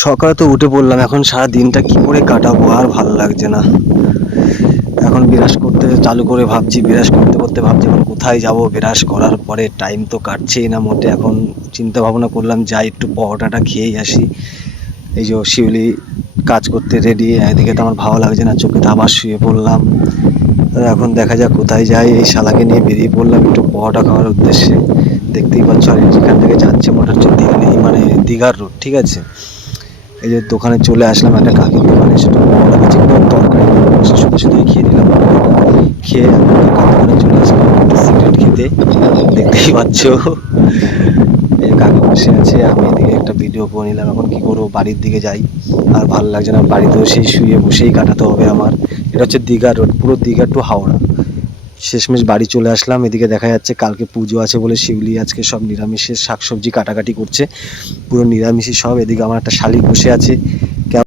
সকালে তো উঠে পড়লাম, এখন সারা দিনটা কি করে কাটাবো আর ভালো লাগছে না। এখন বিরাজ করতে চালু করে ভাবছি, বিরাজ করতে করতে ভাবছি এখন কোথায় যাব। বিরাজ করার পরে টাইম তো কাটছেই না মোটে। এখন চিন্তা ভাবনা করলাম যাই একটু পরোটাটা খেয়েই আসি। এই যে শিউলি কাজ করতে রেডি, এদিকে তো আমার ভালো লাগছে না, চোখে তো আবার শুয়ে পড়লাম। এখন দেখা যাক কোথায় যাই। এই শালাকে নিয়ে বেরিয়ে পড়লাম একটু পরোটা খাওয়ার উদ্দেশ্যে। দেখতেই পাচ্ছ, আর যেখান থেকে যাচ্ছে মনে হচ্ছে মানে দীঘার রোড, ঠিক আছে। এই যে দোকানে চলে আসলাম, একটা কাকির দোকানে, সেটা পরোটা দিচ্ছে কিন্তু তরকারি বসে শুধু শুধুই খেয়ে নিলাম। খেয়ে আমি কাকার দোকানে চলে আসলাম একটু সিগারেট খেতে। দেখতেই পাচ্ছ এই কাকা বসে আছে, আমি এদিকে একটা ভিডিও করে নিলাম। এখন কি করবো, বাড়ির দিকে যাই। আর ভালো লাগছে না, বাড়িতেও সেই শুয়ে বসেই কাটাতে হবে আমার। এটা হচ্ছে দীঘা রোড, পুরো দীঘা টু হাওড়া। শেষমেশ বাড়ি চলে আসলাম। এদিকে দেখা যাচ্ছে কালকে পুজো আছে বলে শিউলি আজকে সব নিরামিষের শাকসবজি কাটাকাটি করছে, পুরো নিরামিষই সব। এদিকে আমার একটা শালিক বসে আছে,